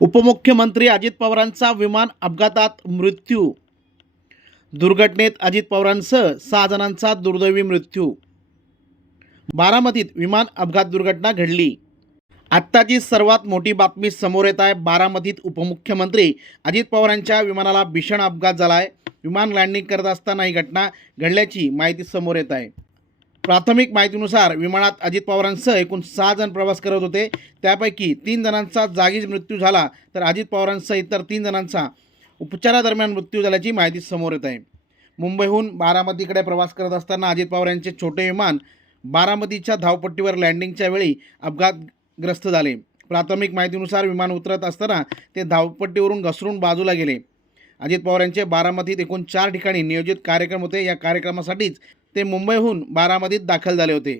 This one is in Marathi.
उपमुख्यमंत्री अजित पवारांचा विमान अपघातात मृत्यू. दुर्घटनेत अजित पवारांसह 6 जणांचा दुर्दैवी मृत्यू. बारामतीत विमान अपघात दुर्घटना घडली. आत्ताची सर्वात मोठी बातमी समोर येत आहे. बारामतीत उपमुख्यमंत्री अजित पवारांच्या विमानाला भीषण अपघात झाला आहे. विमान लँडिंग करत असताना ही घटना घडल्याची माहिती समोर येत आहे. प्राथमिक माहितीनुसार विमानात अजित पवारांसह एकूण 6 जण प्रवास करत होते. त्यापैकी 3 जणांचा जागीच मृत्यू झाला, तर अजित पवारांसह इतर 3 जणांचा उपचारादरम्यान मृत्यू झाल्याची माहिती समोर येत आहे. मुंबईहून बारामतीकडे प्रवास करत असताना अजित पवार यांचे छोटे विमान बारामतीच्या धावपट्टीवर लँडिंगच्या वेळी अपघातग्रस्त झाले. प्राथमिक माहितीनुसार विमान उतरत असताना ते धावपट्टीवरून घसरून बाजूला गेले. अजित पवार यांचे बारामतीत एकूण 4 ठिकाणी नियोजित कार्यक्रम होते. या कार्यक्रमासाठीच ते मुंबईहून बारामतीत दाखल झाले होते.